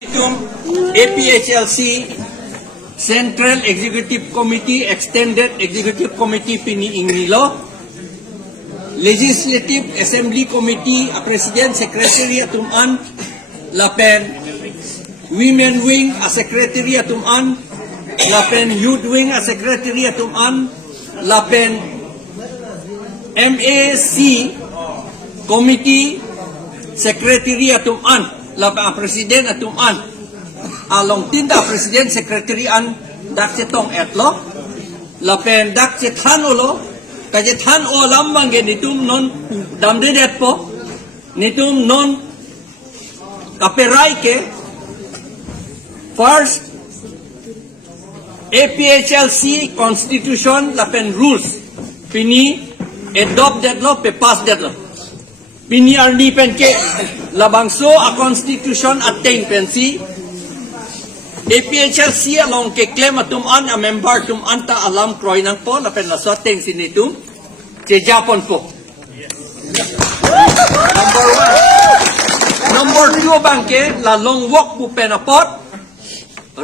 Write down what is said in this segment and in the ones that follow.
Itong APHLC Central Executive Committee, Extended Executive Committee piniing nilo, Legislative Assembly Committee, a President, Secretary atuman, lapen Women Wing, a Secretary atuman, lapen Youth Wing, a Secretary atuman, lapen MAC Committee, Secretary atuman, lapen ang President atuman, along tinda President, Secretary an daksetong etlo, lapen daksetan ulo, kajetan o lambang genitum non damdedet po, nitum non kaperay ke, first, APHLC Constitution lapen rules, pini adopt detlo, pe pass detlo. Pini arni pen ke, labangso a Constitution attain pensi, APHLC along ke claim atuman a member tuman ta alam kroy nang po na penlasoteng sinitum ke Japon po. Number 1. Number 2 bangke la long walk po penapot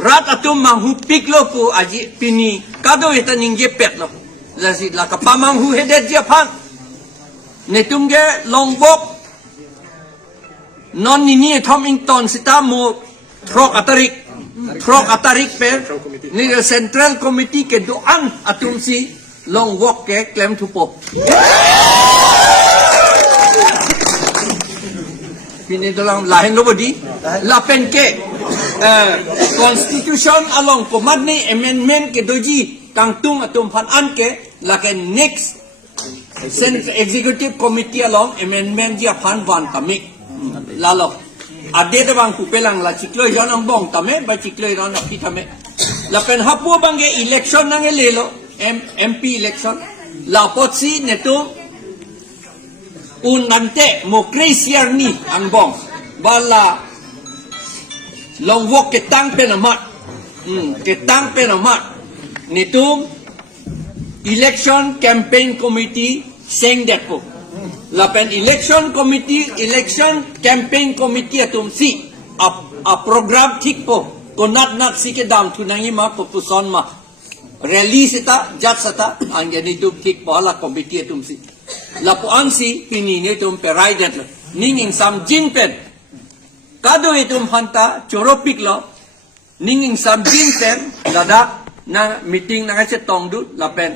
rat atum manghupiklo po aji pini kado ita ningge petlo. Lasi la kapamang hu hedet Japan. Netumge long walk non nini Tomington sita mo trok atarik pe ni Central Committee ke doan atum si long walk ke claim to po. Pini dalam lain lo bodi lapen ke Constitution along komadni amendment ke doji tangtung atum pan an ke laken next Central Executive Committee along amendment dia pan van kami lalo ade de bang kupelang la ciklo yon ang bong tame ba ciklo yon ang kitame lapen hapu bangge election nang elelo MP election la potsi neto un nante mo crazier ni ang bong bala long walk ke tang penamat neto election campaign committee seng det po lapen election campaign committee atum si a program tik po konat si ke dam tunangi ma popuson ma release ita jat sata ang ganito tik po ala committee atum si lapuan si pinini tum perai det ninging sam jinpen kado itum hanta choropik lo ninging sam jinpen lada na meeting na kasi tongdu lapen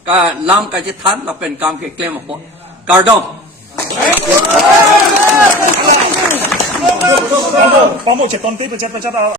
ka lam kasi tan lapen kam ke claim po Cardong. Pamoja, tonti pecat-pecat